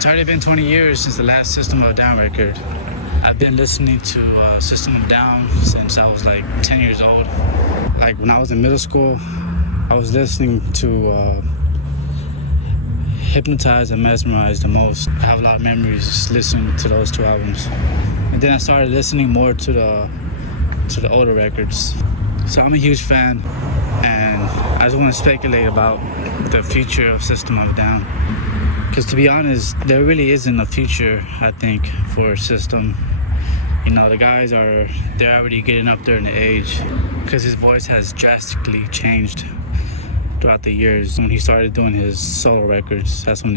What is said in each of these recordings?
It's already been 20 years since the last System of a Down record. I've been listening to System of a Down since I was like 10 years old. Like when I was in middle school, I was listening to Hypnotized and Mesmerized the most. I have a lot of memories just listening to those two albums. And then I started listening more to the older records. So I'm a huge fan, and I just want to speculate about the future of System of a Down. Because to be honest, there really isn't a future, I think, for System. You know, the guys they're already getting up there in the age, because his voice has drastically changed throughout the years. When he started doing his solo records, that's when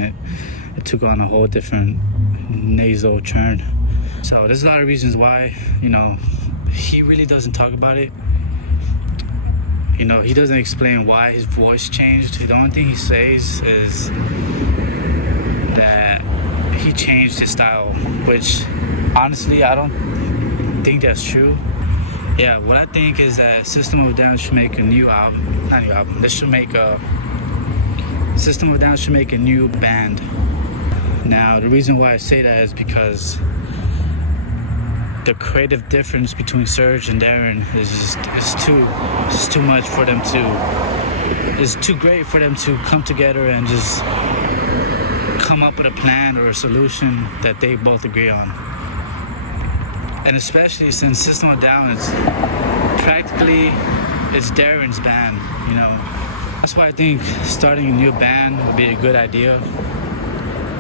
it took on a whole different nasal churn. So there's a lot of reasons why, you know, he really doesn't talk about it. You know, he doesn't explain why his voice changed. The only thing he says is that he changed his style, which honestly, I don't think that's true. Yeah, what I think is that System of a Down should make a new album. Not new album. System of a Down should make a new band. Now, the reason why I say that is because the creative difference between Serge and Darren is too much for them to. It's too great for them to come together and just come up with a plan or a solution that they both agree on. And especially since System of a Down is practically it's Darren's band, you know. That's why I think starting a new band would be a good idea.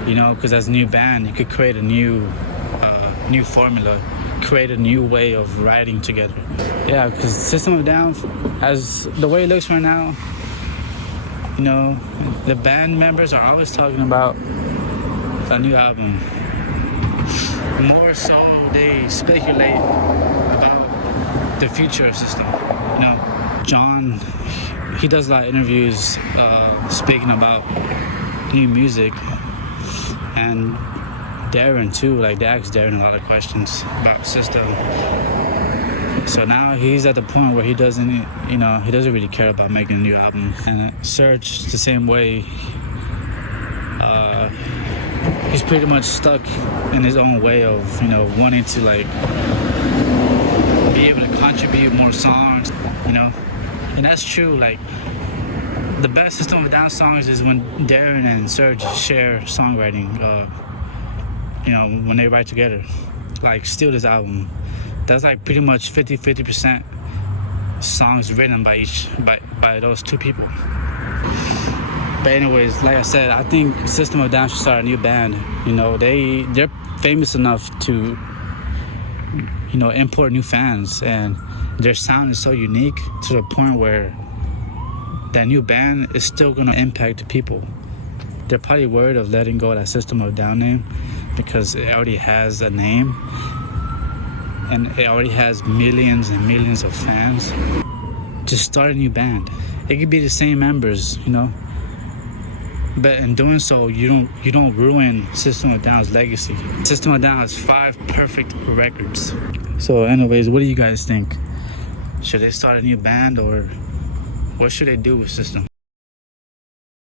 You know, because as a new band, you could create a new formula, create a new way of writing together. Yeah, because System of a Down, as the way it looks right now, you know, the band members are always talking about a new album. More so, they speculate about the future of System. You know, John, he does a lot of interviews speaking about new music, and Darren too. Like, they ask Darren a lot of questions about System. So now he's at the point where he doesn't really care about making a new album. And Serge, the same way. He's pretty much stuck in his own way of, you know, wanting to like be able to contribute more songs, you know. And that's true. Like, the best System of a Down songs is when Darren and Serge share songwriting. You know, when they write together. Like, Steal This Album, that's like pretty much 50% songs written by those two people. But anyways, like I said, I think System of a Down should start a new band. You know, they're famous enough to, you know, import new fans, and their sound is so unique to the point where that new band is still gonna impact the people. They're probably worried of letting go of that System of a Down name because it already has a name and it already has millions and millions of fans. Just start a new band. It could be the same members, you know. But in doing so, you don't ruin System of a Down's legacy. System of a Down has 5 perfect records. So anyways, what do you guys think? Should they start a new band, or what should they do with System?